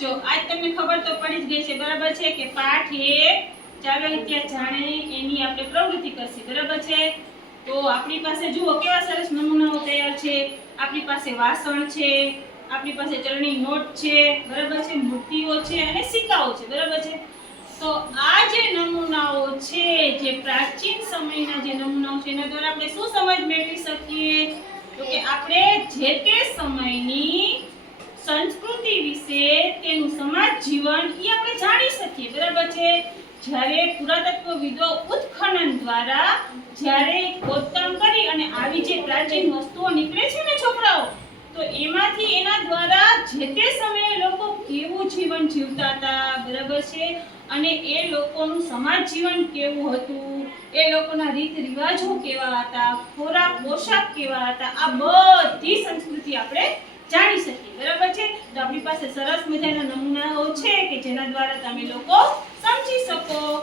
જો આજ તમને ખબર તો પડી જ ગઈ છે, બરાબર છે કે પાઠ એ ચાલો ત્યાં જાણે એની આપણે પ્રવૃત્તિ કરશે, બરાબર છે? તો આપણી પાસે જુઓ, કેવા સરસ નમૂનાઓ તૈયાર છે? આપણી પાસે વાસણ છે, આપણી પાસે ચરણી નોટ છે, બરાબર છે? મૂર્તિઓ છે અને સિક્કાઓ છે, બરાબર છે? તો આ જે નમૂનાઓ છે, જે પ્રાચીન સમયના જે નમૂનાઓ છે, એના દ્વારા આપણે શું સમજ મેળવી શકીએ? તો કે આપણે જે તે સમયની સંસ્કૃતિ વિશે તેનું સમાજ જીવન એ આપણે જાણી શકીએ બરાબર છે જ્યારે પુરાતત્વવિદો ઉત્ખનન દ્વારા જ્યારે ખોદકામ કરી અને આવી જે પ્રાચીન વસ્તુઓ નીકળે છે ને છોકરાઓ, તો એમાંથી એના દ્વારા જે તે સમયે લોકો કેવું જીવન જીવતા હતા, બરાબર છે? અને એ લોકોનું સમાજ જીવન કેવું હતું? એ લોકોના રીત રિવાજો કેવા હતા? ખોરાક, પોશાક કેવા હતા? આ બધી સંસ્કૃતિ આપણે જાણી શકીએ. બરાબર છે? તો આપણી પાસે સરસ મજાના નમૂનાઓ છે કે જેના દ્વારા તમે લોકો સમજી શકો.